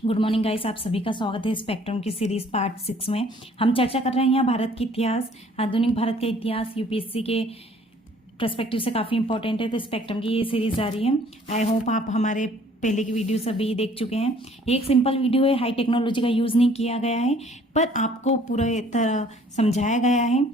Good morning guys, आप सभी का स्वागत है स्पेक्ट्रम की सीरीज पार्ट 6 में। हम चर्चा कर रहे हैं यहाँ भारत की इतिहास, आधुनिक भारत का इतिहास यूपीएससी के पर्सपेक्टिव से काफ़ी इंपॉर्टेंट है, तो स्पेक्ट्रम की ये सीरीज आ रही है। आई होप आप हमारे पहले की वीडियो सभी देख चुके हैं। ये एक सिंपल वीडियो है, हाई टेक्नोलॉजी का यूज़ नहीं किया गया है, पर आपको पूरी तरह समझाया गया है।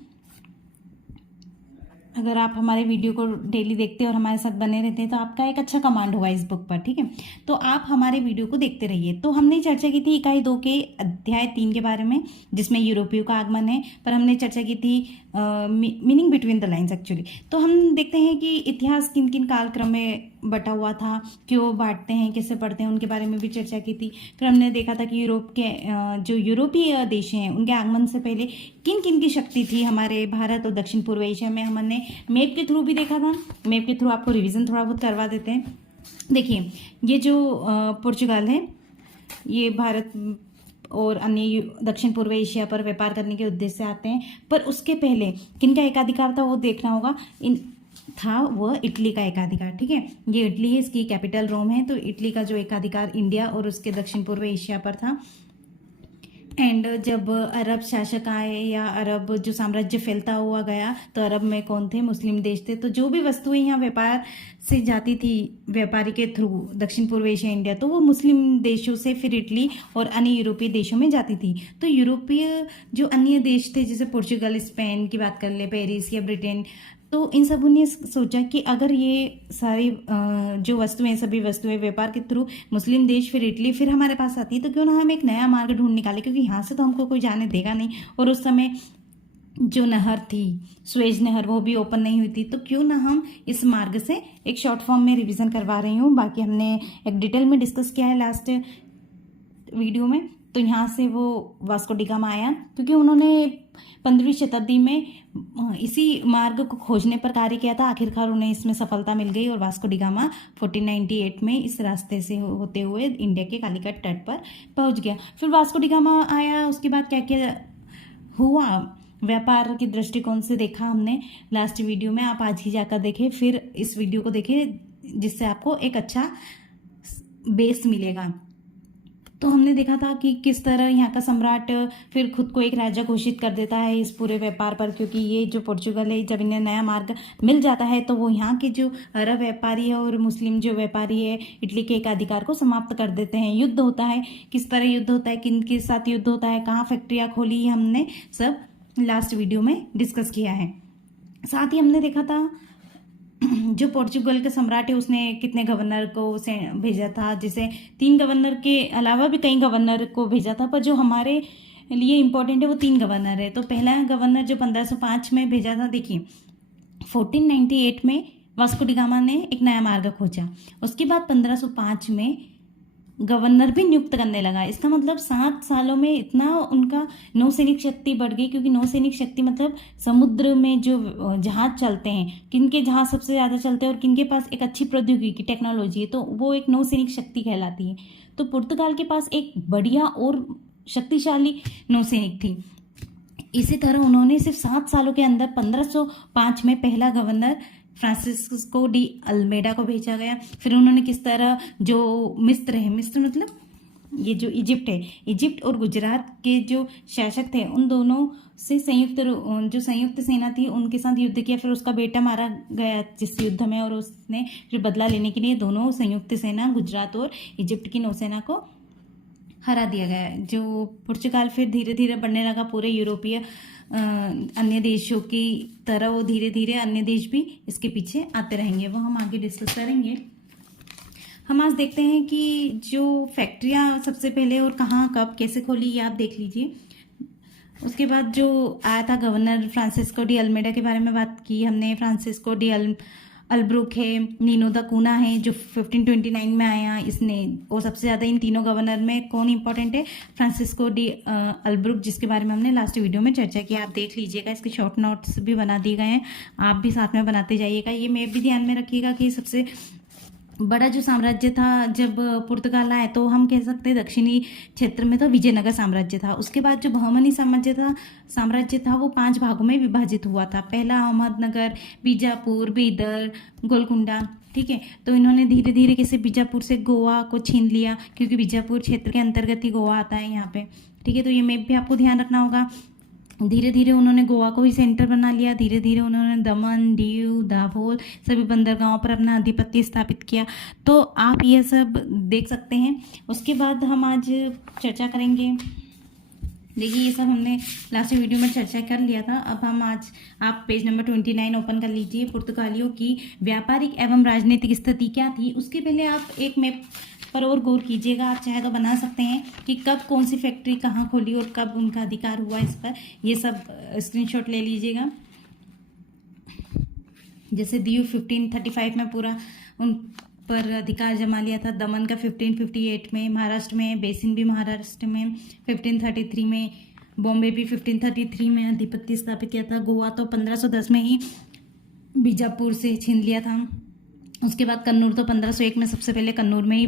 अगर आप हमारे वीडियो को डेली देखते हैं और हमारे साथ बने रहते हैं तो आपका एक अच्छा कमांड होगा इस बुक पर, ठीक है। तो आप हमारे वीडियो को देखते रहिए। तो हमने चर्चा की थी इकाई 2 के अध्याय 3 के बारे में, जिसमें यूरोपियों का आगमन है, पर हमने चर्चा की थी meaning between the lines actually. तो हम देखते हैं कि इतिहास किन किन कालक्रम में बटा हुआ था, क्यों बांटते हैं, कैसे पढ़ते हैं, उनके बारे में भी चर्चा की थी। फिर हमने देखा था कि यूरोप के जो यूरोपीय देश हैं उनके आगमन से पहले किन किन की शक्ति थी हमारे भारत और दक्षिण पूर्व एशिया में। हमने मैप के थ्रू भी देखा था। मैप के थ्रू आपको रिवीजन थोड़ा बहुत करवा देते हैं। देखिए, ये जो पुर्तगाल है, ये भारत और अन्य दक्षिण पूर्व एशिया पर व्यापार करने के उद्देश्य से आते हैं, पर उसके पहले किनका एकाधिकार था वो देखना होगा। वह इटली का एकाधिकार, ठीक है। ये इटली है, इसकी कैपिटल रोम है, तो इटली का जो एकाधिकार इंडिया और उसके दक्षिण पूर्व एशिया पर था। एंड जब अरब शासक आए या अरब जो साम्राज्य फैलता हुआ गया, तो अरब में कौन थे? मुस्लिम देश थे। तो जो भी वस्तुएं यहाँ व्यापार से जाती थी व्यापारी के थ्रू दक्षिण पूर्व एशिया इंडिया, तो वो मुस्लिम देशों से फिर इटली और अन्य यूरोपीय देशों में जाती थी। तो यूरोपीय जो अन्य देश थे, जैसे पोर्चुगल, स्पेन की बात कर ले, पेरिस या ब्रिटेन, तो इन सबों ने सोचा कि अगर ये सारी जो वस्तुएं, सभी वस्तुएं व्यापार के थ्रू मुस्लिम देश फिर इटली फिर हमारे पास आती है, तो क्यों ना हम एक नया मार्ग ढूंढ निकाले, क्योंकि यहाँ से तो हमको कोई जाने देगा नहीं। और उस समय जो नहर थी, स्वेज नहर, वो भी ओपन नहीं हुई थी। तो क्यों ना हम इस मार्ग से, एक शॉर्ट फॉर्म में रिवीजन करवा रही हूँ, बाकी हमने एक डिटेल में डिस्कस किया है लास्ट वीडियो में। तो यहाँ से वो वास्को डी गामा आया, क्योंकि उन्होंने 15वीं शताब्दी में इसी मार्ग को खोजने पर कार्य किया था। आखिरकार उन्हें इसमें सफलता मिल गई और वास्को डी गामा 1498 में इस रास्ते से होते हुए इंडिया के कालीकट तट पर पहुंच गया। फिर वास्को डी गामा आया, उसके बाद क्या क्या हुआ, व्यापार के दृष्टिकोण से देखा हमने लास्ट वीडियो में। आप आज ही जाकर देखें, फिर इस वीडियो को देखें, जिससे आपको एक अच्छा बेस मिलेगा। तो हमने देखा था कि किस तरह यहाँ का सम्राट फिर खुद को एक राजा घोषित कर देता है इस पूरे व्यापार पर, क्योंकि ये जो पोर्चुगल है, जब इन्हें नया मार्ग मिल जाता है तो वो यहाँ के जो अरब व्यापारी है और मुस्लिम जो व्यापारी है, इटली के एक अधिकार को समाप्त कर देते हैं। युद्ध होता है, किस तरह युद्ध होता है, किन के साथ युद्ध होता है, कहाँ फैक्ट्रियाँ खोली, हमने सब लास्ट वीडियो में डिस्कस किया है। साथ ही हमने देखा था जो पोर्चुगल के सम्राट है उसने कितने गवर्नर को भेजा था, जिसे 3 गवर्नर के अलावा भी कई गवर्नर को भेजा था, पर जो हमारे लिए इम्पोर्टेंट है वो 3 गवर्नर है। तो पहला गवर्नर जो 1505 में भेजा था, देखिए 1498 में वास्को डी गामा ने एक नया मार्ग खोजा। उसके बाद 1505 में गवर्नर भी नियुक्त करने लगा। इसका मतलब 7 सालों में इतना उनका नौसैनिक शक्ति बढ़ गई, क्योंकि नौसैनिक शक्ति मतलब समुद्र में जो जहाज चलते हैं, किनके जहाज सबसे ज़्यादा चलते हैं और किनके पास एक अच्छी प्रौद्योगिकी टेक्नोलॉजी है, तो वो एक नौसैनिक शक्ति कहलाती है। तो पुर्तगाल के पास एक बढ़िया और शक्तिशाली नौसैनिक थी। इसी तरह उन्होंने सिर्फ 7 सालों के अंदर 1505 में पहला गवर्नर फ्रांसिस्को डी अल्मेडा को भेजा गया। फिर उन्होंने किस तरह जो मिस्र है, मिस्र मतलब ये जो इजिप्ट है, इजिप्ट और गुजरात के जो शासक थे, उन दोनों से संयुक्त सेना थी उनके साथ युद्ध किया। फिर उसका बेटा मारा गया जिस युद्ध में, और उसने फिर बदला लेने के लिए दोनों संयुक्त सेना, गुजरात और इजिप्ट की नौसेना को हरा दिया गया। जो पुर्तगाल फिर धीरे धीरे बढ़ने लगा पूरे यूरोपीय अन्य देशों की तरह, वो धीरे धीरे अन्य देश भी इसके पीछे आते रहेंगे, वो हम आगे डिस्कस करेंगे। हम आज देखते हैं कि जो फैक्ट्रियाँ सबसे पहले और कहाँ, कब, कैसे खोली, ये आप देख लीजिए। उसके बाद जो आया था गवर्नर फ्रांसिस्को डी अल्मेडा के बारे में बात की हमने। फ्रांसिस्को डी अल्ब्रुक है, नीनो दा कूना है जो 1529 में आया इसने। और सबसे ज़्यादा इन तीनों गवर्नर में कौन इंपॉर्टेंट है? फ्रांसिस्को डी अल्ब्रुक, जिसके बारे में हमने लास्ट वीडियो में चर्चा की। आप देख लीजिएगा, इसके शॉर्ट नोट्स भी बना दिए गए हैं, आप भी साथ में बनाते जाइएगा। ये मैप भी ध्यान में रखिएगा कि सबसे बड़ा जो साम्राज्य था जब पुर्तगाल आए, तो हम कह सकते हैं दक्षिणी क्षेत्र में तो विजयनगर साम्राज्य था। उसके बाद जो बहमनी साम्राज्य था वो 5 भागों में विभाजित हुआ था। पहला अहमदनगर, बीजापुर, बीदर, गोलकुंडा, ठीक है। तो इन्होंने धीरे धीरे कैसे बीजापुर से गोवा को छीन लिया, क्योंकि बीजापुर क्षेत्र के अंतर्गत ही गोवा आता है यहाँ पे, ठीक है। तो ये मैप भी आपको ध्यान रखना होगा। धीरे धीरे उन्होंने गोवा को ही सेंटर बना लिया, धीरे धीरे उन्होंने दमन, दीव, दाभोल सभी बंदरगाहों पर अपना आधिपत्य स्थापित किया। तो आप ये सब देख सकते हैं। उसके बाद हम आज चर्चा करेंगे, देखिए ये सब हमने लास्ट वीडियो में चर्चा कर लिया था। अब हम आज, आप पेज नंबर 29 ओपन कर लीजिए। पुर्तगालियों की व्यापारिक एवं राजनीतिक स्थिति क्या थी, उसके पहले आप एक मैप पर और गौर कीजिएगा। आप चाहे तो बना सकते हैं कि कब कौन सी फैक्ट्री कहाँ खोली और कब उनका अधिकार हुआ इस पर, ये सब स्क्रीनशॉट ले लीजिएगा। जैसे दीव 1535 में पूरा उन पर अधिकार जमा लिया था, दमन का 1558 में, महाराष्ट्र में, बेसिन भी महाराष्ट्र में 1533 में, बॉम्बे भी 1533 में आधिपत्य स्थापित किया था। गोवा तो 1510 में ही बीजापुर से छीन लिया था। उसके बाद कन्नूर तो 1501 में सबसे पहले कन्नूर में ही,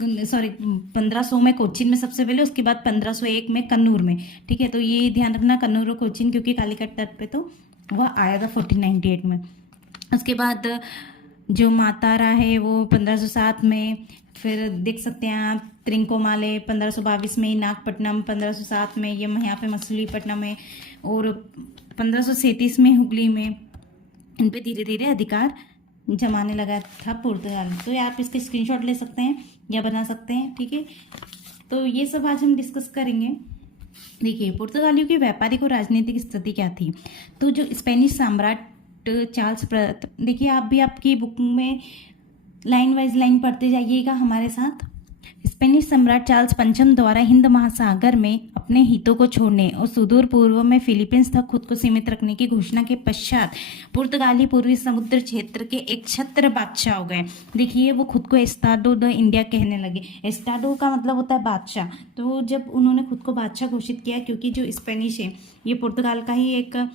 1500 में कोचीन में सबसे पहले, उसके बाद 1501 में कन्नूर में, ठीक है। तो ये ध्यान रखना कन्नूर और कोचीन, क्योंकि कालीकट तट पे तो वह आया था 1498 में। उसके बाद जो मातारा है वो 1507 में, फिर देख सकते हैं आप त्रिंकोमाले 1522 में, नागपट्टनम 1507 में, ये यहाँ पे मछलीपट्टनम है, और 1537 में हुगली में। इन पे धीरे धीरे अधिकार जमाने लगा था पुर्तगाल। तो आप इसके स्क्रीनशॉट ले सकते हैं या बना सकते हैं, ठीक है। तो ये सब आज हम डिस्कस करेंगे। देखिए पुर्तगालियों की व्यापारिक और राजनीतिक स्थिति क्या थी। तो जो स्पेनिश सम्राट चार्ल्स, देखिए आप भी आपकी बुक में लाइन वाइज लाइन पढ़ते जाइएगा हमारे साथ। स्पेनिश सम्राट चार्ल्स पंचम द्वारा हिंद महासागर में अपने हितों को छोड़ने और सुदूर पूर्व में फिलीपींस तक खुद को सीमित रखने की घोषणा के पश्चात पुर्तगाली पूर्वी समुद्र क्षेत्र के एक छत्र बादशाह हो गए। देखिए वो खुद को एस्टाडो द इंडिया कहने लगे। एस्टाडो का मतलब होता है बादशाह। तो जब उन्होंने खुद को बादशाह घोषित किया, क्योंकि जो स्पेनिश है ये पुर्तगाल का ही एक,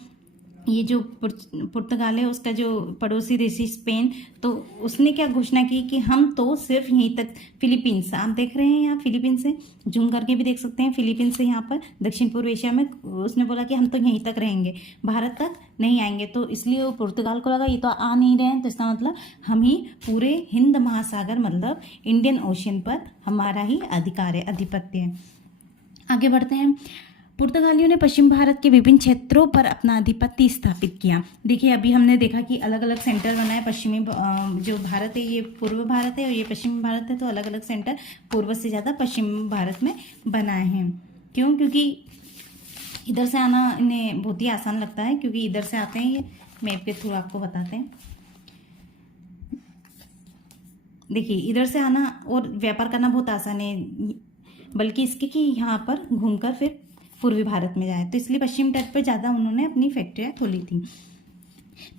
ये जो पुर्तगाल है उसका जो पड़ोसी देश स्पेन, तो उसने क्या घोषणा की कि हम तो सिर्फ यहीं तक, फिलीपींस आप देख रहे हैं यहाँ, फिलीपींस से जूम करके भी देख सकते हैं, फिलीपींस से यहाँ पर दक्षिण पूर्व एशिया में, उसने बोला कि हम तो यहीं तक रहेंगे, भारत तक नहीं आएंगे। तो इसलिए वो पुर्तगाल को लगा ये तो आ नहीं रहे हैं, तो इसका मतलब हम ही पूरे हिंद महासागर मतलब इंडियन ओशियन पर हमारा ही अधिकार है, आधिपत्य है। आगे बढ़ते हैं। पुर्तगालियों ने पश्चिम भारत के विभिन्न क्षेत्रों पर अपना आधिपत्य स्थापित किया। देखिए अभी हमने देखा कि अलग अलग सेंटर बनाए। पश्चिमी जो भारत है ये पूर्व भारत है और ये पश्चिमी भारत है, तो अलग अलग सेंटर पूर्व से ज़्यादा पश्चिम भारत में बनाए हैं। क्यों? क्योंकि इधर से आना इन्हें बहुत ही आसान लगता है, क्योंकि इधर से आते हैं, ये मैप के थ्रू आपको बताते हैं। देखिए इधर से आना और व्यापार करना बहुत आसान है, बल्कि इसके कि यहाँ पर घूमकर फिर पूर्वी भारत में जाए, तो इसलिए पश्चिम तट पर ज़्यादा उन्होंने अपनी फैक्ट्रियाँ खोली थी।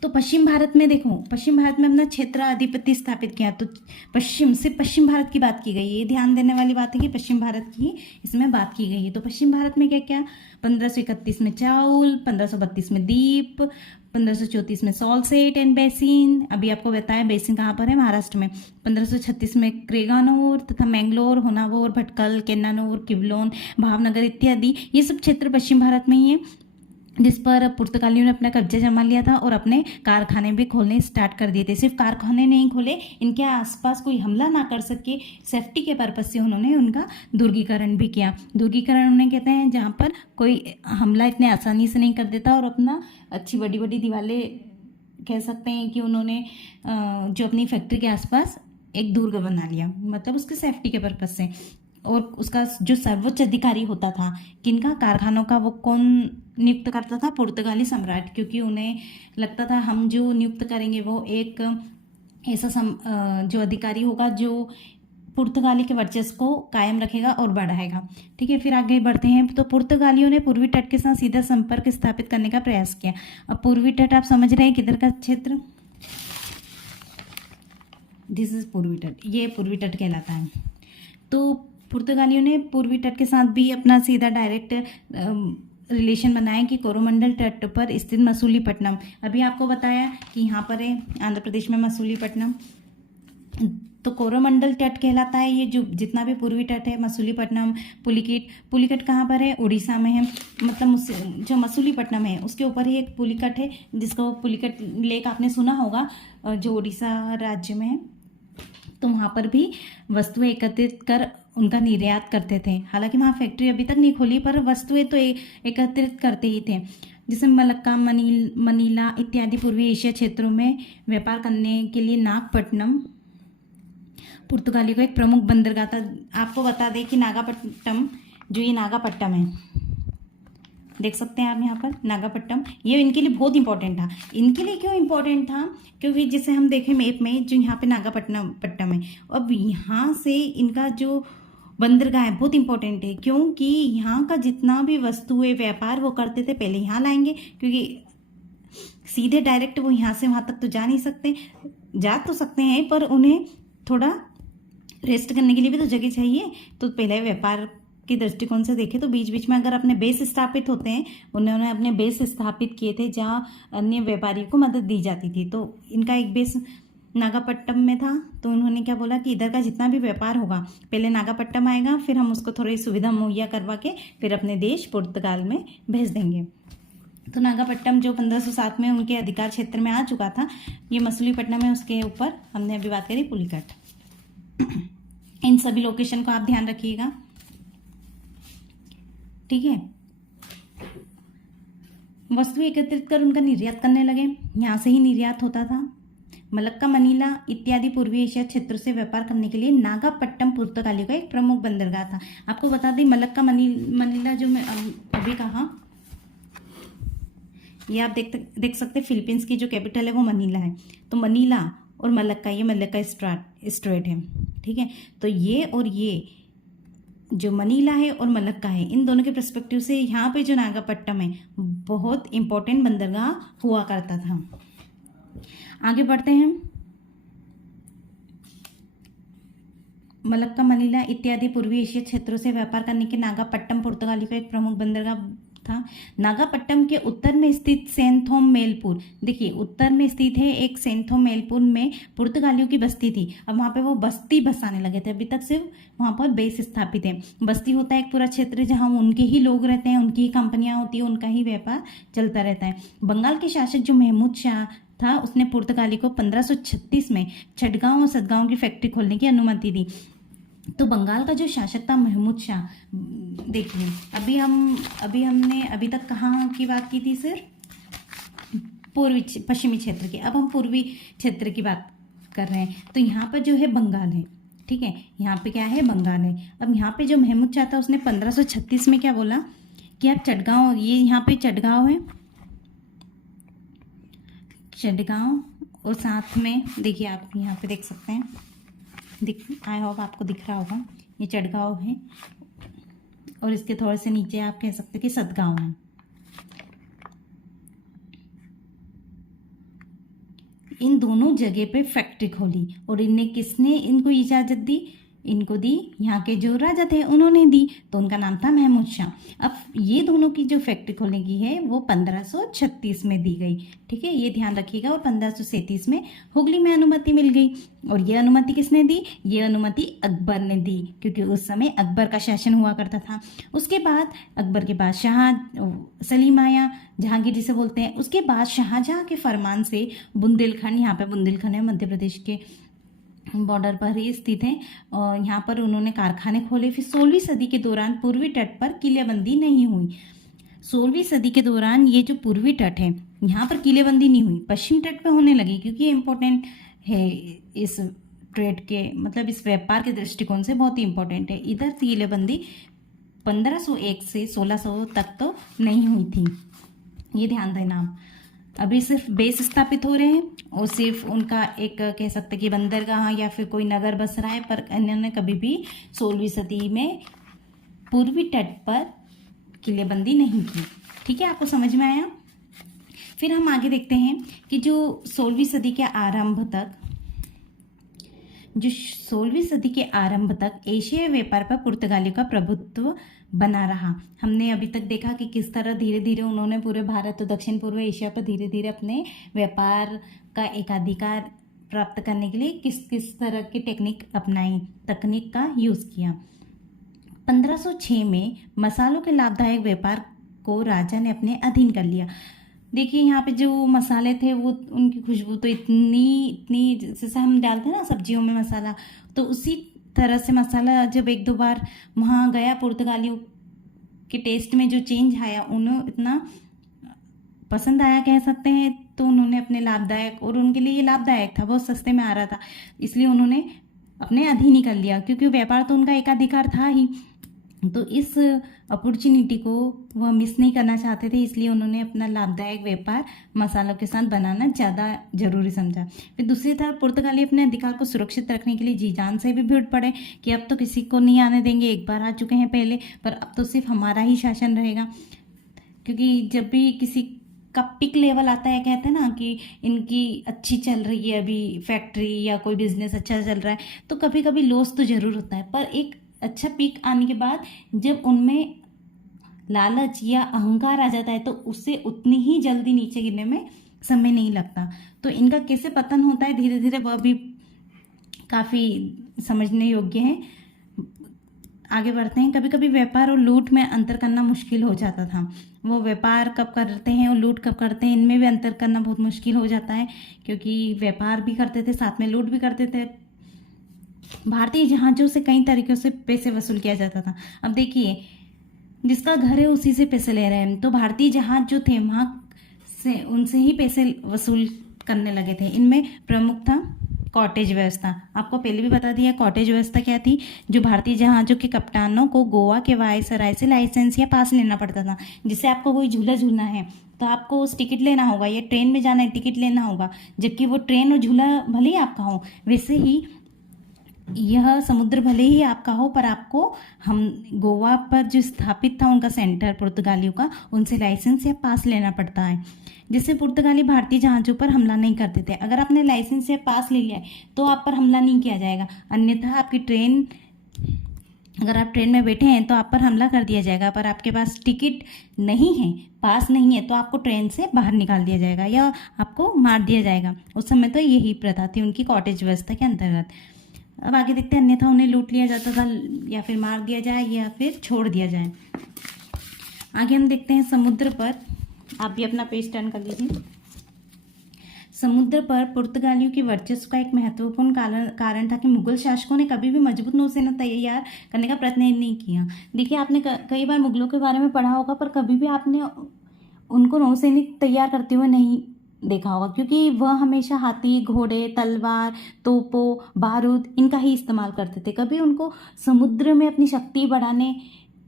तो पश्चिम भारत में देखो, पश्चिम भारत में अपना क्षेत्र आधिपत्य स्थापित किया। तो पश्चिम से पश्चिम भारत की बात की गई है, ये ध्यान देने वाली बात है कि पश्चिम भारत की इसमें बात की गई है। तो पश्चिम भारत में क्या क्या, 1531 में चाउल, 1532 में दीप, 1534 में सॉल्सेट एंड बेसिन, अभी आपको बताया बेसिन कहाँ पर है, महाराष्ट्र में। 1536 में क्रेगानोर तथा मैंगलोर, होनावर, भटकल, केन्नानोर, किवलोन, भावनगर इत्यादि, ये सब क्षेत्र पश्चिम भारत में ही है, जिस पर पुर्तगालियों ने अपना कब्जा जमा लिया था और अपने कारखाने भी खोलने स्टार्ट कर दिए थे। सिर्फ कारखाने नहीं खोले, इनके आसपास कोई हमला ना कर सके, सेफ्टी के पर्पज से उन्होंने उनका दुर्गीकरण भी किया। दुर्गीकरण उन्हें कहते हैं जहाँ पर कोई हमला इतने आसानी से नहीं कर देता, और अपना अच्छी बड़ी बड़ी दीवारें कह सकते हैं कि उन्होंने जो अपनी फैक्ट्री के आसपास एक दुर्ग बना लिया, मतलब उसके सेफ्टी के पर्पज से। और उसका जो सर्वोच्च अधिकारी होता था किनका, कारखानों का, वो कौन नियुक्त करता था, पुर्तगाली सम्राट, क्योंकि उन्हें लगता था हम जो नियुक्त करेंगे वो एक ऐसा जो अधिकारी होगा जो पुर्तगाली के वर्चस्व को कायम रखेगा और बढ़ाएगा। ठीक है, फिर आगे बढ़ते हैं। तो पुर्तगालियों ने पूर्वी तट के साथ सीधा संपर्क स्थापित करने का प्रयास किया। अब पूर्वी तट आप समझ रहे हैं किधर का क्षेत्र, दिस इज पूर्वी तट, ये पूर्वी तट कहलाता है। तो पुर्तगालियों ने पूर्वी तट के साथ भी अपना सीधा डायरेक्ट रिलेशन बनाया कि कोरोमंडल तट पर स्थित मसूलीपट्टनम, अभी आपको बताया कि यहाँ पर है आंध्र प्रदेश में मसूलीपट्टनम, तो कोरोमंडल तट कहलाता है ये, जो जितना भी पूर्वी तट है, मसूलीपट्टनम, पुलिकट, पुलिकट कहाँ पर है, उड़ीसा में है, मतलब जो मसूलीपट्टनम है उसके ऊपर ही एक पुलिकट है, जिसको पुलिकट लेक आपने सुना होगा, जो उड़ीसा राज्य में है। तो वहाँ पर भी वस्तुएं एकत्रित कर उनका निर्यात करते थे। हालांकि वहाँ फैक्ट्री अभी तक नहीं खोली, पर वस्तुएं तो एकत्रित करते ही थे। जैसे मलक्का, मनीला इत्यादि पूर्वी एशिया क्षेत्रों में व्यापार करने के लिए नागपट्टनम पुर्तगाली को एक प्रमुख बंदरगाह था। आपको बता दें कि नागापट्टनम, जो ये नागापट्टनम है, देख सकते हैं आप यहाँ पर नागापट्टनम, ये इनके लिए बहुत इंपॉर्टेंट था। इनके लिए क्यों इंपॉर्टेंट था? क्योंकि जैसे हम देखें मैप में, जो यहाँ पे नागापट्टनम है, अब यहाँ से इनका जो बंदरगाह है बहुत इंपॉर्टेंट है, क्योंकि यहाँ का जितना भी वस्तुएं व्यापार वो करते थे पहले यहाँ लाएंगे, क्योंकि सीधे डायरेक्ट वो यहाँ से वहाँ तक तो जा नहीं सकते, जा तो सकते हैं पर उन्हें थोड़ा रेस्ट करने के लिए भी तो जगह चाहिए। तो पहले व्यापार के दृष्टिकोण से देखें तो बीच बीच में अगर अपने बेस स्थापित होते हैं, उन्होंने अपने बेस स्थापित किए थे जहाँ अन्य व्यापारियों को मदद दी जाती थी। तो इनका एक बेस नागापट्टनम में था, तो उन्होंने क्या बोला कि इधर का जितना भी व्यापार होगा पहले नागापट्टनम आएगा, फिर हम उसको थोड़ी सुविधा मुहैया करवा के फिर अपने देश पुर्तगाल में भेज देंगे। तो नागापट्टनम जो 1507 में उनके अधिकार क्षेत्र में आ चुका था, ये मछलीपट्टनम है, उसके ऊपर हमने अभी बात करी पुलिकट। इन सभी लोकेशन को आप ध्यान रखिएगा, ठीक है। वस्तु एकत्रित कर उनका निर्यात करने लगे, यहाँ से ही निर्यात होता था। मलक्का, मनीला इत्यादि पूर्वी एशिया क्षेत्र से व्यापार करने के लिए नागापट्टनम पुर्तगाली का एक प्रमुख बंदरगाह था। आपको बता दें मलक्का, मनीला जो मैं अभी कहा, ये आप देख सकते हैं फिलीपींस की जो कैपिटल है वो मनीला है। तो मनीला और मलक्का, ये मलक्का स्ट्रेट है, ठीक है। तो ये और ये जो मनीला है और मलक्का है, इन दोनों के पर्सपेक्टिव से यहाँ पे जो नागापट्टनम है बहुत इंपॉर्टेंट बंदरगाह हुआ करता था। आगे बढ़ते हैं। मलक्का, मनीला इत्यादि पूर्वी एशिया क्षेत्रों से व्यापार करने के नागापट्टनम पुर्तगाली का एक प्रमुख बंदरगाह था। नागापट्टनम के उत्तर में स्थित सेंथोम मेलपुर, देखिए उत्तर में स्थित है एक सेंथोम मेलपुर में पुर्तगालियों की बस्ती थी। अब वहाँ पे वो बस्ती बसाने लगे थे, अभी तक सिर्फ वहाँ पर बेस स्थापित है। बस्ती होता है एक पूरा क्षेत्र जहाँ उनके ही लोग रहते हैं, उनकी ही कंपनियाँ होती है, उनका ही व्यापार चलता रहता है। बंगाल के शासक जो महमूद शाह था, उसने पुर्तगाली को 1536 में छठगांव और सतगांव की फैक्ट्री खोलने की अनुमति दी। तो बंगाल का जो शासक था महमूद शाह, देखिए हमने अभी तक कहाँ की बात की थी? सिर्फ पूर्वी पश्चिमी क्षेत्र की, अब हम पूर्वी क्षेत्र की बात कर रहे हैं। तो यहाँ पर जो है बंगाल है, ठीक है, यहाँ पे क्या है? बंगाल है। अब यहाँ पे जो महमूद शाह था उसने 1536 में क्या बोला कि आप चटगांव, ये यहाँ पे चटगांव है, चटगांव, और साथ में देखिए आप यहाँ पे देख सकते हैं, आई होप आपको दिख रहा होगा, ये चटगांव है और इसके थोड़े से नीचे आप कह सकते हैं कि सतगांव है। इन दोनों जगह पे फैक्ट्री खोली और किसने इनको इजाज़त दी? इनको दी यहाँ के जो राजा थे उन्होंने दी, तो उनका नाम था महमूद शाह। अब ये दोनों की जो फैक्ट्री खोलने की है वो 1536 में दी गई, ठीक है, ये ध्यान रखिएगा। और 1537 में हुगली में अनुमति मिल गई। और ये अनुमति किसने दी? ये अनुमति अकबर ने दी, क्योंकि उस समय अकबर का शासन हुआ करता था। उसके बाद अकबर के बाद सलीम आया, जहांगीर जिसे बोलते हैं। उसके बाद शाहजहां के फरमान से बुंदेलखंड, यहाँ पे बुंदेलखंड है, मध्य प्रदेश के बॉर्डर पर ही स्थित है, और यहाँ पर उन्होंने कारखाने खोले। फिर 16वीं सदी के दौरान पूर्वी तट पर किलेबंदी नहीं हुई। 16वीं सदी के दौरान ये जो पूर्वी तट है यहाँ पर किलेबंदी नहीं हुई, पश्चिम तट पे होने लगी, क्योंकि ये इम्पोर्टेंट है इस ट्रेड के, मतलब इस व्यापार के दृष्टिकोण से बहुत ही इंपॉर्टेंट है। इधर किलेबंदी 1501 से 1600 तक तो नहीं हुई थी, ये ध्यान देना आप। अभी सिर्फ बेस स्थापित हो रहे हैं और सिर्फ उनका एक कह सकते कि बंदरगाह या फिर कोई नगर बस रहा है, पर इन्होंने कभी भी 16वीं सदी में पूर्वी तट पर किलेबंदी नहीं की, ठीक है, आपको समझ में आया। फिर हम आगे देखते हैं कि जो 16वीं सदी के आरंभ तक एशियाई व्यापार पर पुर्तगालियों का प्रभुत्व बना रहा। हमने अभी तक देखा कि किस तरह धीरे धीरे उन्होंने पूरे भारत और दक्षिण पूर्व एशिया पर धीरे धीरे अपने व्यापार का एकाधिकार प्राप्त करने के लिए किस किस तरह की तकनीक का यूज़ किया। 1506 में मसालों के लाभदायक व्यापार को राजा ने अपने अधीन कर लिया। देखिए यहाँ पे जो मसाले थे वो उनकी खुशबू तो इतनी इतनी, जैसे हम डालते हैं ना सब्जियों में मसाला, तो उसी तरह से मसाला जब एक दो बार वहाँ गया, पुर्तगालियों के टेस्ट में जो चेंज आया, उन्हें इतना पसंद आया कह सकते हैं। तो उन्होंने अपने लाभदायक, और उनके लिए ये लाभदायक था, बहुत सस्ते में आ रहा था, इसलिए उन्होंने अपने अधीन ही कर लिया, क्योंकि व्यापार तो उनका एकाधिकार था ही। तो इस अपॉर्चुनिटी को वह मिस नहीं करना चाहते थे, इसलिए उन्होंने अपना लाभदायक व्यापार मसालों के साथ बनाना ज़्यादा जरूरी समझा। फिर दूसरी तरफ पुर्तगाली अपने अधिकार को सुरक्षित रखने के लिए जी जान से भी भिड़ पड़े कि अब तो किसी को नहीं आने देंगे, एक बार आ चुके हैं पहले, पर अब तो सिर्फ हमारा ही शासन रहेगा। क्योंकि जब भी किसी का पिक लेवल आता है, कहते हैं ना कि इनकी अच्छी चल रही है अभी फैक्ट्री या कोई बिजनेस अच्छा चल रहा है, तो कभी कभी लॉस तो जरूर होता है, पर एक अच्छा पीक आने के बाद जब उनमें लालच या अहंकार आ जाता है तो उससे उतनी ही जल्दी नीचे गिरने में समय नहीं लगता। तो इनका कैसे पतन होता है धीरे धीरे, वह भी काफ़ी समझने योग्य है। आगे बढ़ते हैं। कभी कभी व्यापार और लूट में अंतर करना मुश्किल हो जाता था। वो व्यापार कब करते हैं और लूट कब करते हैं, इनमें भी अंतर करना बहुत मुश्किल हो जाता है, क्योंकि व्यापार भी करते थे साथ में लूट भी करते थे। भारतीय जहाज़ों से कई तरीक़ों से पैसे वसूल किया जाता था। अब देखिए, जिसका घर है उसी से पैसे ले रहे हैं, तो भारतीय जहाज़ जो थे वहाँ से उनसे ही पैसे वसूल करने लगे थे। इनमें प्रमुख था कॉटेज व्यवस्था। आपको पहले भी बता दिया कॉटेज व्यवस्था क्या थी, जो भारतीय जहाज़ों के कप्तानों को गोवा के वायसराय से लाइसेंस या पास लेना पड़ता था। जिससे आपको कोई झूला झूलना है तो आपको उस टिकट लेना होगा, या ट्रेन में जाना है टिकट लेना होगा, जबकि वो ट्रेन और झूला भले ही आपका हो, वैसे ही यह समुद्र भले ही आपका हो, पर आपको हम गोवा पर जो स्थापित था उनका सेंटर पुर्तगालियों का, उनसे लाइसेंस या पास लेना पड़ता है, जिससे पुर्तगाली भारतीय जहाज़ों पर हमला नहीं करते थे। अगर आपने लाइसेंस या पास ले लिया है तो आप पर हमला नहीं किया जाएगा, अन्यथा आपकी ट्रेन, अगर आप ट्रेन में बैठे हैं तो आप पर हमला कर दिया जाएगा। पर आपके पास टिकट नहीं है, पास नहीं है, तो आपको ट्रेन से बाहर निकाल दिया जाएगा या आपको मार दिया जाएगा। उस समय तो यही प्रथा थी उनकी कॉटेज व्यवस्था के अंतर्गत। अब आगे देखते हैं, अन्यथा उन्हें लूट लिया जाता था, या फिर मार दिया जाए या फिर छोड़ दिया जाए। आगे हम देखते हैं समुद्र पर। आप भी अपना पेज टर्न कर लीजिए। समुद्र पर पुर्तगालियों के वर्चस्व का एक महत्वपूर्ण कारण था कि मुगल शासकों ने कभी भी मजबूत नौसेना तैयार करने का प्रयत्न नहीं किया। देखिए, आपने कई बार मुगलों के बारे में पढ़ा होगा, पर कभी भी आपने उनको नौसैनिक तैयार करते हुए नहीं देखा होगा, क्योंकि वह हमेशा हाथी, घोड़े, तलवार, तोपों, बारूद इनका ही इस्तेमाल करते थे। कभी उनको समुद्र में अपनी शक्ति बढ़ाने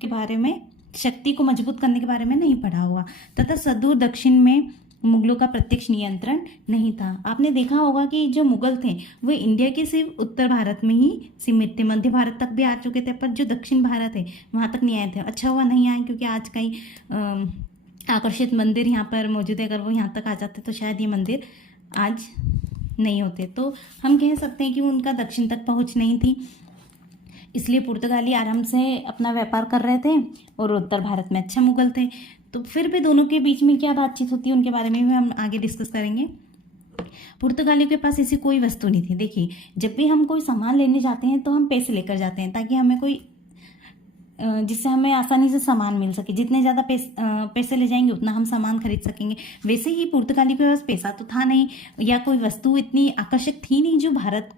के बारे में, शक्ति को मजबूत करने के बारे में नहीं पढ़ा हुआ। तथा सुदूर दक्षिण में मुगलों का प्रत्यक्ष नियंत्रण नहीं था। आपने देखा होगा कि जो मुगल थे वो इंडिया के सिर्फ उत्तर भारत में ही सीमित थे, मध्य भारत तक भी आ चुके थे, पर जो दक्षिण भारत है वहाँ तक नहीं आए थे। अच्छा हुआ नहीं आए, क्योंकि आज कई आकर्षित मंदिर यहाँ पर मौजूद है, अगर वो यहाँ तक आ जाते तो शायद ये मंदिर आज नहीं होते। तो हम कह सकते हैं कि उनका दक्षिण तक पहुँच नहीं थी, इसलिए पुर्तगाली आराम से अपना व्यापार कर रहे थे और उत्तर भारत में अच्छा मुगल थे। तो फिर भी दोनों के बीच में क्या बातचीत होती है उनके बारे में भी हम आगे डिस्कस करेंगे। पुर्तगालियों के पास ऐसी कोई वस्तु नहीं थी। देखिए, जब भी हम कोई सामान लेने जाते हैं तो हम पैसे लेकर जाते हैं, ताकि हमें कोई, जिससे हमें आसानी से सामान मिल सके। जितने ज़्यादा पैसे ले जाएंगे उतना हम सामान खरीद सकेंगे। वैसे ही पुर्तगाली के पास पैसा तो था नहीं, या कोई वस्तु इतनी आकर्षक थी नहीं जो भारत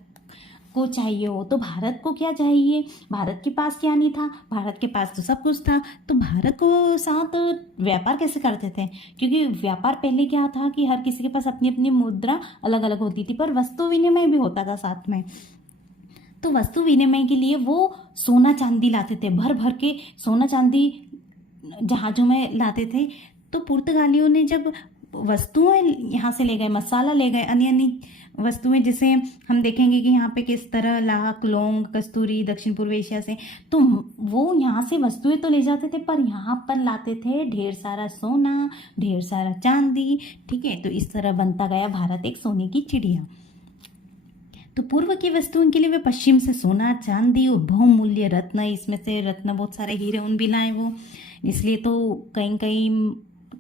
को चाहिए हो। तो भारत को क्या चाहिए, भारत के पास क्या नहीं था, भारत के पास तो सब कुछ था। तो भारत को साथ व्यापार कैसे करते थे, क्योंकि व्यापार पहले क्या था कि हर किसी के पास अपनी अपनी मुद्रा अलग अलग होती थी, पर वस्तु विनिमय भी होता था साथ में। तो वस्तु विनिमय के लिए वो सोना चांदी लाते थे, भर भर के सोना चांदी जहाज़ों में लाते थे। तो पुर्तगालियों ने जब वस्तुएं यहाँ से ले गए, मसाला ले गए, अन्य अन्य वस्तुएं, जिसे हम देखेंगे कि यहाँ पे किस तरह लाख, लौंग, कस्तूरी दक्षिण पूर्व एशिया से, तो वो यहाँ से वस्तुएं तो ले जाते थे, पर यहाँ पर लाते थे ढेर सारा सोना, ढेर सारा चांदी। ठीक है, तो इस तरह बनता गया भारत एक सोने की चिड़िया। तो पूर्व की वस्तुओं के लिए वे पश्चिम से सोना, चांदी और बहुमूल्य रत्न, इसमें से रत्न बहुत सारे हीरे उन भी लाए वो। इसलिए तो कहीं कहीं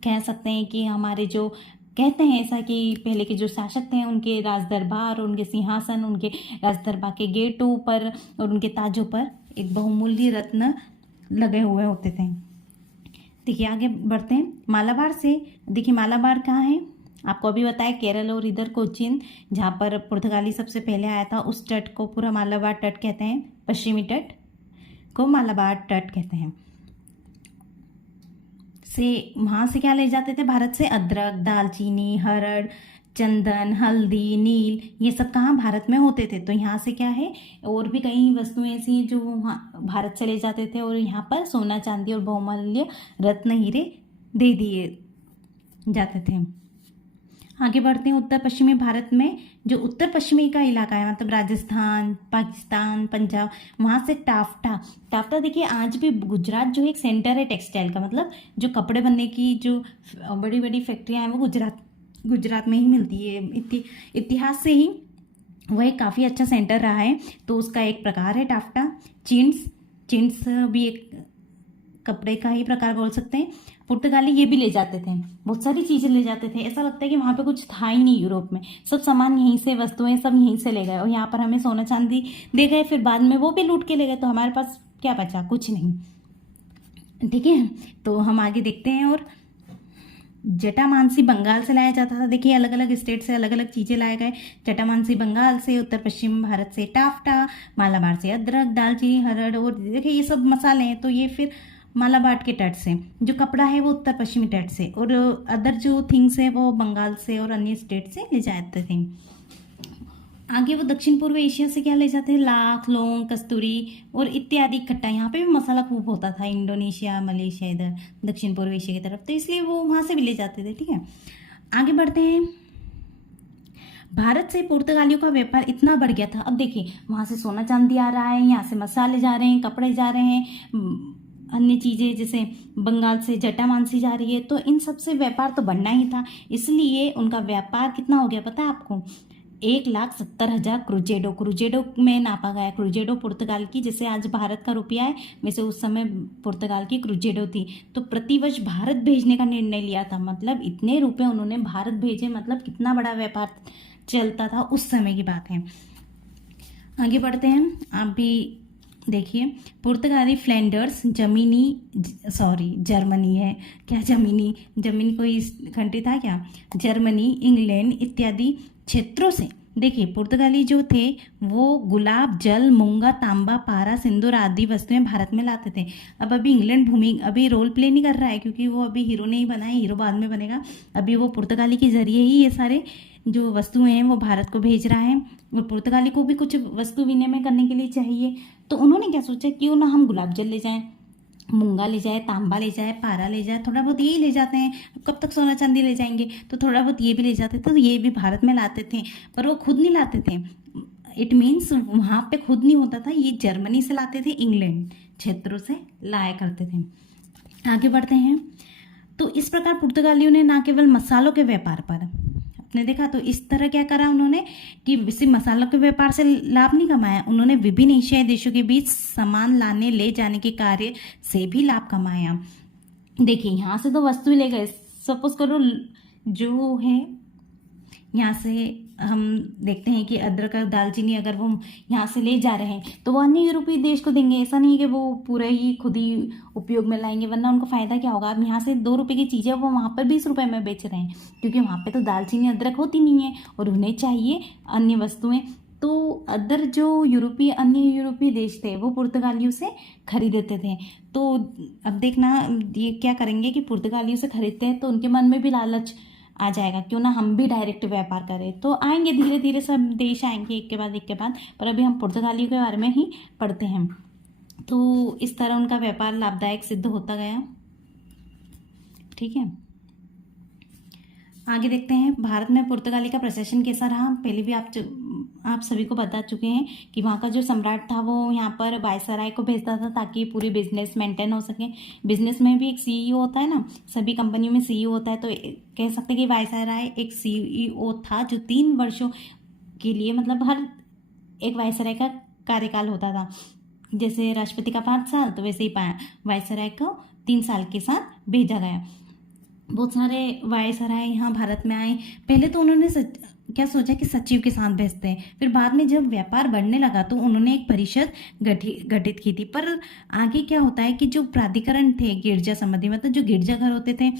कह सकते हैं कि हमारे जो कहते हैं ऐसा कि पहले के जो शासक थे उनके राज दरबार, उनके सिंहासन, उनके राज दरबार के गेटों पर और उनके ताजों पर एक बहुमूल्य रत्न लगे हुए होते थे। देखिए आगे बढ़ते हैं। मालाबार से, देखिए मालाबार कहाँ है, आपको अभी बताया केरल और इधर कोचीन, जहाँ पर पुर्तगाली सबसे पहले आया था, उस तट को पूरा मालाबार तट कहते हैं। पश्चिमी तट को मालाबार तट कहते हैं। से वहाँ से क्या ले जाते थे भारत से, अदरक, दालचीनी, हरड़, चंदन, हल्दी, नील, ये सब कहाँ भारत में होते थे। तो यहाँ से क्या है, और भी कई वस्तुएं ऐसी हैं जो वहाँ भारत से ले जाते थे, और यहाँ पर सोना, चांदी और बहुमूल्य रत्न, हीरे दे दिए जाते थे। आगे बढ़ते हैं। उत्तर पश्चिमी भारत में जो उत्तर पश्चिमी का इलाका है, मतलब राजस्थान, पाकिस्तान, पंजाब, वहाँ से टाफ्टा, टाफ्टा देखिए आज भी गुजरात जो एक सेंटर है टेक्सटाइल का, मतलब जो कपड़े बनने की जो बड़ी बड़ी फैक्ट्रियाँ हैं वो गुजरात में ही मिलती है। इतिहास से ही वह एक काफ़ी अच्छा सेंटर रहा है। तो उसका एक प्रकार है टाफ्टा। चिंट्स भी एक कपड़े का ही प्रकार बोल सकते हैं। पुर्तगाली ये भी ले जाते थे, बहुत सारी चीज़ें ले जाते थे। ऐसा लगता है कि वहाँ पे कुछ था ही नहीं यूरोप में, सब सामान यहीं से, वस्तुएं सब यहीं से ले गए, और यहाँ पर हमें सोना चांदी दे गए, फिर बाद में वो भी लूट के ले गए, तो हमारे पास क्या बचा, कुछ नहीं। ठीक है, तो हम आगे देखते हैं। और जटामांसी बंगाल से लाया जाता था। देखिए अलग अलग स्टेट से अलग अलग चीज़ें लाए गए। जटामांसी बंगाल से, उत्तर पश्चिम भारत से टाफ्टा, मालाबार से अदरक, दालचीनी, हरड़, और देखिए ये सब मसाले हैं। तो ये फिर मालाबार के तट से, जो कपड़ा है वो उत्तर पश्चिमी तट से, और अदर जो थिंग्स है वो बंगाल से और अन्य स्टेट से ले जाते थे। आगे वो दक्षिण पूर्व एशिया से क्या ले जाते हैं, लाख, लौंग, कस्तूरी और इत्यादि खट्टा। यहाँ पे भी मसाला खूब होता था, इंडोनेशिया, मलेशिया, इधर दक्षिण पूर्व एशिया की तरफ, तो इसलिए वो वहाँ से भी ले जाते थे। ठीक है, आगे बढ़ते हैं। भारत से पुर्तगालियों का व्यापार इतना बढ़ गया था। अब देखिए वहाँ से सोना चांदी आ रहा है, यहाँ से मसाले जा रहे हैं, कपड़े जा रहे हैं, अन्य चीज़ें जैसे बंगाल से जटामांसी जा रही है, तो इन सब से व्यापार तो बढ़ना ही था। इसलिए उनका व्यापार कितना हो गया पता है आपको, 1,70,000 क्रूजेडो में नापा गया। क्रूजेडो पुर्तगाल की, जैसे आज भारत का रुपया है, वैसे उस समय पुर्तगाल की क्रूजेडो थी। तो प्रतिवर्ष भारत भेजने का निर्णय लिया था, मतलब इतने रुपए उन्होंने भारत भेजे, मतलब कितना बड़ा व्यापार चलता था, उस समय की बात है। आगे बढ़ते हैं। आप भी देखिए, पुर्तगाली फ्लैंडर्स, जर्मनी है क्या, जमीनी कोई कंट्री था क्या, जर्मनी, इंग्लैंड इत्यादि क्षेत्रों से देखिए पुर्तगाली जो थे वो गुलाब जल, मूंगा, तांबा, पारा, सिंदूर आदि वस्तुएं भारत में लाते थे। अब अभी इंग्लैंड भूमि अभी रोल प्ले नहीं कर रहा है, क्योंकि वो अभी हीरो नहीं बना है, हीरो बाद में बनेगा। अभी वो पुर्तगाली के जरिए ही ये सारे जो वस्तुएं हैं वो भारत को भेज रहा है, और पुर्तगाली को भी कुछ वस्तु विनिमय करने के लिए चाहिए। तो उन्होंने क्या सोचा, क्यों ना हम गुलाब जल ले जाएं, मूंगा ले जाए, तांबा ले जाए, पारा ले जाए, थोड़ा बहुत यही ले जाते हैं, कब तक सोना चांदी ले जाएंगे, तो थोड़ा बहुत ये भी ले जाते थे। तो ये भी भारत में लाते थे, पर वो खुद नहीं लाते थे। इट मीन्स वहाँ पे खुद नहीं होता था, ये जर्मनी से लाते थे, इंग्लैंड क्षेत्रों से लाया करते थे। आगे बढ़ते हैं। तो इस प्रकार पुर्तगालियों ने न केवल मसालों के व्यापार पर आपने देखा, तो इस तरह क्या करा उन्होंने कि सिर्फ मसालों के व्यापार से लाभ नहीं कमाया, उन्होंने विभिन्न एशियाई देशों के बीच सामान लाने ले जाने के कार्य से भी लाभ कमाया। देखिए यहाँ से तो वस्तु ले गए, सपोज करो जो है यहाँ से हम देखते हैं कि अदरक और दालचीनी अगर वो यहाँ से ले जा रहे हैं तो वो अन्य यूरोपीय देश को देंगे, ऐसा नहीं है कि वो पूरे ही खुद ही उपयोग में लाएंगे, वरना उनको फ़ायदा क्या होगा। अब यहाँ से 2 रुपये की चीज़ें वो वहाँ पर 20 रुपये में बेच रहे हैं, क्योंकि वहाँ पे तो दालचीनी अदरक होती नहीं है और उन्हें चाहिए अन्य वस्तुएं। तो अदर जो अन्य यूरोपीय देश थे वो पुर्तगालियों से खरीदते थे। तो अब देखना ये क्या करेंगे कि पुर्तगालियों से खरीदते हैं तो उनके मन में भी लालच आ जाएगा, क्यों ना हम भी डायरेक्ट व्यापार करें। तो आएंगे धीरे धीरे सब देश आएंगे एक के बाद, पर अभी हम पुर्तगालियों के बारे में ही पढ़ते हैं। तो इस तरह उनका व्यापार लाभदायक सिद्ध होता गया। ठीक है, आगे देखते हैं। भारत में पुर्तगाली का प्रशासन कैसा रहा, पहले भी आप सभी को बता चुके हैं कि वहाँ का जो सम्राट था वो यहाँ पर वायसराय को भेजता था ताकि पूरी बिजनेस मेंटेन हो सके। बिजनेस में भी एक सीईओ होता है ना, सभी कंपनियों में सीईओ होता है, तो कह सकते हैं कि वायसराय एक सीईओ था जो 3 वर्षों के लिए, मतलब हर एक वायसराय का कार्यकाल होता था। जैसे राष्ट्रपति का 5 साल, तो वैसे ही वायसराय को 3 साल के साथ भेजा गया। बहुत सारे वायसराय यहाँ भारत में आए। पहले तो उन्होंने क्या सोचा कि सचिव के साथ भेजते हैं। फिर बाद में जब व्यापार बढ़ने लगा तो उन्होंने एक परिषद गठित की थी। पर आगे क्या होता है कि जो प्राधिकरण थे गिरजा संबंधी, मतलब जो गिरजाघर होते थे,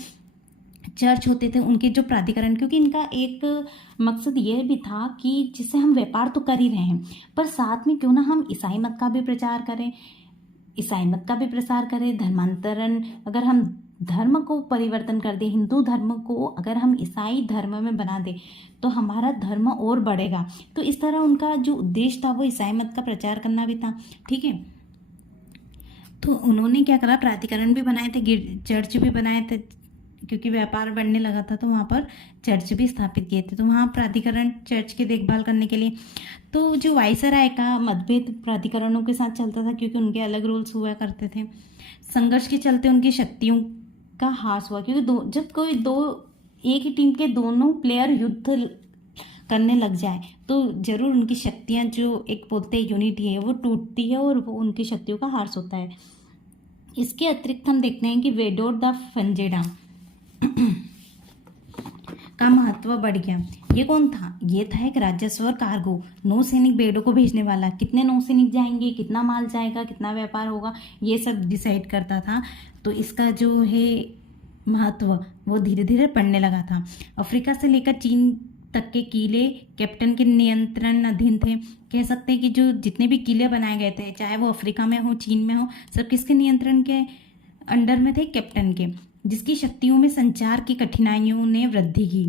चर्च होते थे, उनके जो प्राधिकरण, क्योंकि इनका एक मकसद ये भी था कि जिससे हम व्यापार तो कर ही रहे हैं पर साथ में क्यों ना हम ईसाई मत का भी प्रचार करें, ईसाई मत का भी प्रसार करें। धर्मांतरण, अगर हम धर्म को परिवर्तन कर दें, हिंदू धर्म को अगर हम ईसाई धर्म में बना दें तो हमारा धर्म और बढ़ेगा। तो इस तरह उनका जो उद्देश्य था वो ईसाई मत का प्रचार करना भी था। ठीक है, तो उन्होंने क्या करा, प्राधिकरण भी बनाए थे, चर्च भी बनाए थे, क्योंकि व्यापार बढ़ने लगा था तो वहाँ पर चर्च भी स्थापित किए थे। तो वहाँ प्राधिकरण चर्च की देखभाल करने के लिए, तो जो वायसराय का मतभेद प्राधिकरणों के साथ चलता था क्योंकि उनके अलग रूल्स हुआ करते थे। संघर्ष के चलते उनकी शक्तियों का ह्रास हुआ, क्योंकि जब कोई एक ही टीम के दोनों प्लेयर युद्ध करने लग जाए तो जरूर उनकी शक्तियाँ, जो एक बोलते हैं यूनिटी है, वो टूटती है और वो उनकी शक्तियों का ह्रास होता है। इसके अतिरिक्त हम देखते हैं कि वेडोर द फंजेडा का महत्व बढ़ गया। ये कौन था? ये था एक राजस्व और कार्गो, नौसैनिक बेड़ों को भेजने वाला। कितने नौसैनिक जाएंगे, कितना माल जाएगा, कितना व्यापार होगा, ये सब डिसाइड करता था। तो इसका जो है महत्व वो धीरे धीरे बढ़ने लगा था। अफ्रीका से लेकर चीन तक के किले कैप्टन के नियंत्रण अधीन थे। कह सकते हैं कि जो जितने भी किले बनाए गए थे, चाहे वो अफ्रीका में हो, चीन में हो, सब किसके नियंत्रण के अंडर में थे? कैप्टन के, जिसकी शक्तियों में संचार की कठिनाइयों ने वृद्धि की।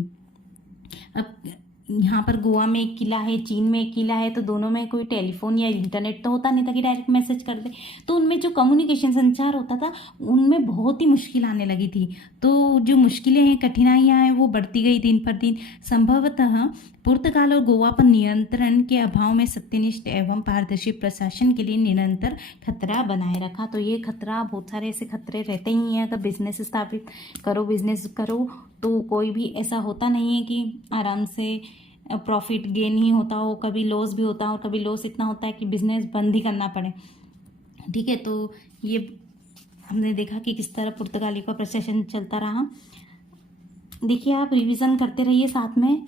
अब यहाँ पर गोवा में एक किला है, चीन में एक किला है, तो दोनों में कोई टेलीफोन या इंटरनेट तो होता नहीं था कि डायरेक्ट मैसेज कर दे। तो उनमें जो कम्युनिकेशन, संचार होता था, उनमें बहुत ही मुश्किल आने लगी थी। तो जो मुश्किलें हैं, कठिनाइयाँ हैं, वो बढ़ती गई दिन पर दिन। संभवतः पुर्तगाल और गोवा पर नियंत्रण के अभाव में सत्यनिष्ठ एवं पारदर्शी प्रशासन के लिए निरंतर खतरा बनाए रखा। तो ये खतरा, बहुत सारे ऐसे खतरे रहते ही हैं। अगर बिजनेस स्थापित करो, बिजनेस करो, तो कोई भी ऐसा होता नहीं है कि आराम से प्रॉफिट गेन ही होता हो, कभी लॉस भी होता है, और कभी लॉस इतना होता है कि बिजनेस बंद ही करना पड़े। ठीक है, तो ये हमने देखा कि किस तरह पुर्तगाली का प्रशासन चलता रहा। देखिए, आप रिवीजन करते रहिए साथ में।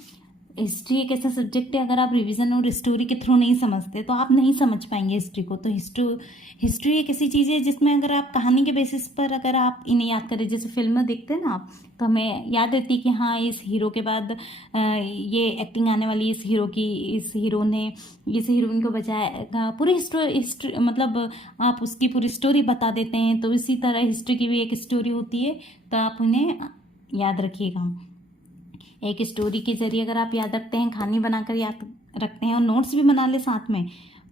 हिस्ट्री एक ऐसा सब्जेक्ट है, अगर आप रिवीजन और स्टोरी के थ्रू नहीं समझते तो आप नहीं समझ पाएंगे हिस्ट्री को। तो हिस्ट्री एक ऐसी चीज़ है जिसमें अगर आप कहानी के बेसिस पर अगर आप इन्हें याद करें, जैसे फिल्म देखते हैं ना आप, तो हमें याद रहती है कि हाँ, इस हीरो के बाद ये एक्टिंग आने वाली, इस हीरो की, इस हीरो ने इस हीरोइन को बचाया। पूरी हिस्ट्री मतलब आप उसकी पूरी स्टोरी बता देते हैं। तो इसी तरह हिस्ट्री की भी एक स्टोरी होती है, तो आप उन्हें याद रखिएगा। एक स्टोरी के जरिए अगर आप याद रखते हैं, कहानी बनाकर याद रखते हैं और नोट्स भी बना ले साथ में,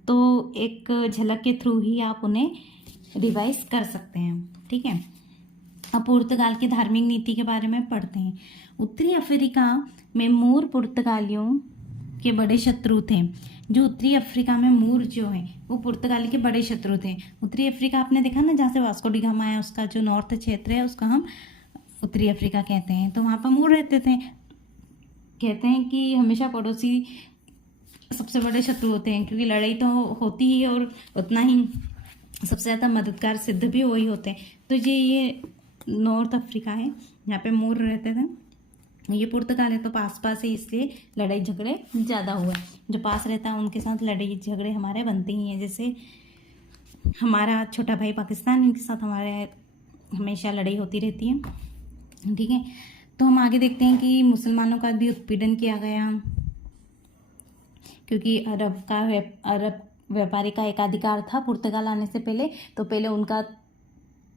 तो एक झलक के थ्रू ही आप उन्हें रिवाइज कर सकते हैं। ठीक है, अब पुर्तगाल की धार्मिक नीति के बारे में पढ़ते हैं। उत्तरी अफ्रीका में मूर पुर्तगालियों के बड़े शत्रु थे। जो उत्तरी अफ्रीका में मूर जो है वो पुर्तगाली के बड़े शत्रु थे। उत्तरी अफ्रीका आपने देखा ना, जहाँ से वास्को डी गामा है, उसका जो नॉर्थ क्षेत्र है उसका हम उत्तरी अफ्रीका कहते हैं। तो वहाँ पर मूर रहते थे। कहते हैं कि हमेशा पड़ोसी सबसे बड़े शत्रु होते हैं, क्योंकि लड़ाई तो होती ही है और उतना ही सबसे ज़्यादा मददगार सिद्ध भी वही होते हैं। तो ये नॉर्थ अफ्रीका है, यहाँ पे मूर रहते थे। ये पुर्तगाल है तो पास पास है, इसलिए लड़ाई झगड़े ज़्यादा हुए। जो पास रहता है उनके साथ लड़ाई झगड़े हमारे बनते ही हैं। जैसे हमारा छोटा भाई पाकिस्तान, इनके साथ हमारे हमेशा लड़ाई होती रहती है। ठीक है, तो हम आगे देखते हैं कि मुसलमानों का भी उत्पीड़न किया गया, क्योंकि अरब व्यापारी का एकाधिकार था पुर्तगाल आने से पहले। तो पहले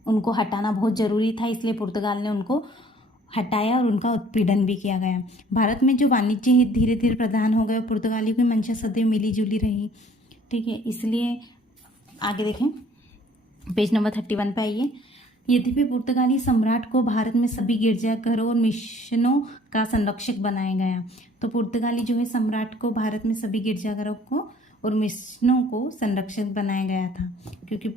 उनको हटाना बहुत ज़रूरी था, इसलिए पुर्तगाल ने उनको हटाया और उनका उत्पीड़न भी किया गया। भारत में जो वाणिज्य हित धीरे धीरे प्रधान हो गए, पुर्तगालियों की मंशा सदैव मिली जुली रही। ठीक है, इसलिए आगे देखें, पेज नंबर 31 पे आइए। यद्यपि पुर्तगाली सम्राट को भारत में सभी गिरजाघरों और मिशनों का संरक्षक बनाया गया। तो पुर्तगाली जो है सम्राट को भारत में सभी गिरजाघरों को और मिशनों को संरक्षक बनाया गया था, क्योंकि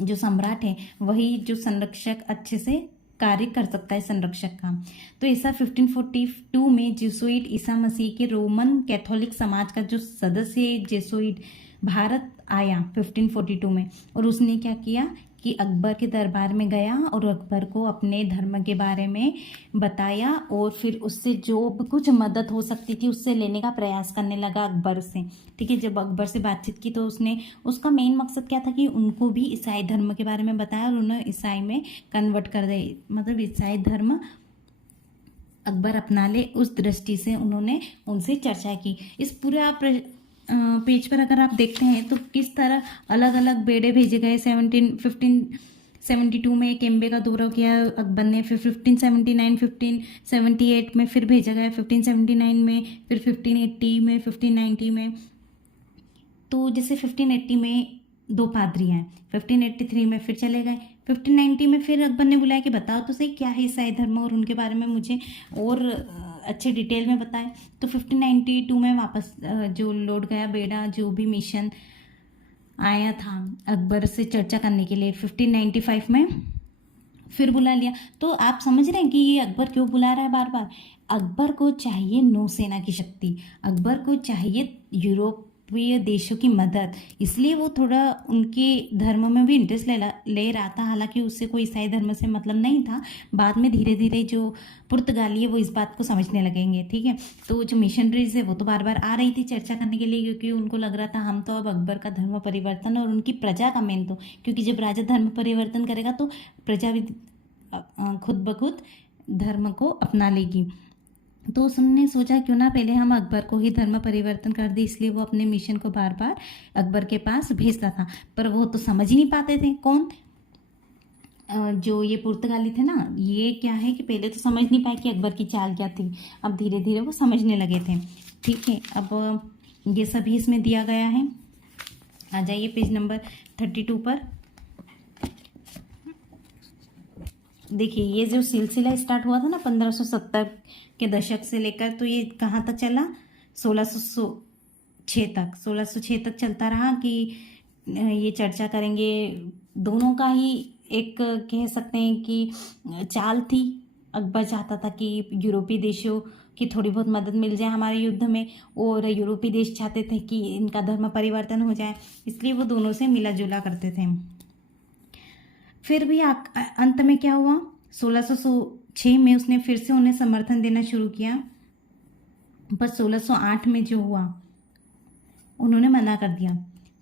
जो सम्राट है वही जो संरक्षक अच्छे से कार्य कर सकता है, संरक्षक का। तो ऐसा 1542 में जेसुइट ईसा मसीह के रोमन कैथोलिक समाज का जो सदस्य जेसुइट भारत आया 1542 में, और उसने क्या किया कि अकबर के दरबार में गया और अकबर को अपने धर्म के बारे में बताया और फिर उससे जो भी कुछ मदद हो सकती थी उससे लेने का प्रयास करने लगा अकबर से। ठीक है, जब अकबर से बातचीत की तो उसने उसका मेन मकसद क्या था कि उनको भी ईसाई धर्म के बारे में बताया और उन्हें ईसाई में कन्वर्ट कर दे, मतलब ईसाई धर्म अकबर अपना ले, उस दृष्टि से उन्होंने उनसे चर्चा की। इस पूरे आप पेज पर अगर आप देखते हैं तो किस तरह अलग अलग बेड़े भेजे गए। 1572 में केम्बे का दौरा किया अकबर ने, फिर 1579, 1578 में फिर भेजा गया, 1579 में, फिर 1580 में, 1590 में। तो जैसे 1580 में 2 पादरी आए, 1583 में फिर चले गए, 1590 में फिर अकबर ने बुलाया कि बताओ तो सही क्या है ईसाई धर्म और उनके बारे में मुझे और अच्छे डिटेल में बताएं। तो 1592 में वापस जो लौट गया बेड़ा, जो भी मिशन आया था अकबर से चर्चा करने के लिए, 1595 में फिर बुला लिया। तो आप समझ रहे हैं कि ये अकबर क्यों बुला रहा है बार बार। अकबर को चाहिए नौसेना की शक्ति, अकबर को चाहिए यूरोपीय देशों की मदद, इसलिए वो थोड़ा उनके धर्म में भी इंटरेस्ट ले रहा था। हालांकि उससे कोई ईसाई धर्म से मतलब नहीं था। बाद में धीरे धीरे जो पुर्तगाली है वो इस बात को समझने लगेंगे। ठीक है, तो जो मिशनरीज है वो तो बार बार आ रही थी चर्चा करने के लिए, क्योंकि उनको लग रहा था हम तो अब अकबर का धर्म परिवर्तन और उनकी प्रजा का मेन, तो क्योंकि जब राजा धर्म परिवर्तन करेगा तो प्रजा भी खुद ब खुद धर्म को अपना लेगी। तो उसने सोचा क्यों ना पहले हम अकबर को ही धर्म परिवर्तन कर दे, इसलिए वो अपने मिशन को बार बार अकबर के पास भेजता था। पर वो तो समझ ही नहीं पाते थे। कौन? जो ये पुर्तगाली थे ना, ये क्या है कि पहले तो समझ नहीं पाए कि अकबर की चाल क्या थी, अब धीरे धीरे वो समझने लगे थे। ठीक है, अब ये सभी इसमें दिया गया है। आ जाइए पेज नंबर 32 पर। देखिए ये जो सिलसिला स्टार्ट हुआ था ना 1570 के दशक से लेकर, तो ये कहाँ तक चला? 1606 तक, 1606 तक चलता रहा कि ये चर्चा करेंगे। दोनों का ही एक कह सकते हैं कि चाल थी। अकबर चाहता था कि यूरोपीय देशों की थोड़ी बहुत मदद मिल जाए हमारे युद्ध में, और यूरोपीय देश चाहते थे कि इनका धर्म परिवर्तन हो जाए, इसलिए वो दोनों से मिला जुला करते थे। फिर भी अंत में क्या हुआ? 1606 में उसने फिर से उन्हें समर्थन देना शुरू किया, पर 1608 में जो हुआ उन्होंने मना कर दिया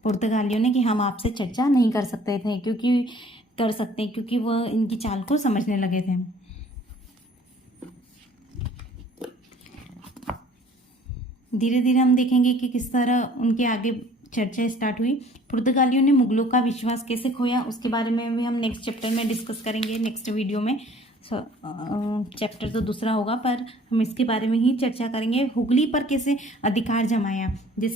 पुर्तगालियों ने कि हम आपसे चर्चा नहीं कर सकते थे, क्योंकि वह इनकी चाल को समझने लगे थे। धीरे धीरे हम देखेंगे कि किस तरह उनके आगे चर्चा स्टार्ट हुई। पुर्तगालियों ने मुगलों का विश्वास कैसे खोया उसके बारे में भी हम नेक्स्ट चैप्टर में डिस्कस करेंगे, नेक्स्ट वीडियो में। चैप्टर तो दूसरा होगा पर हम इसके बारे में ही चर्चा करेंगे। हुगली पर कैसे अधिकार जमाया, जैसे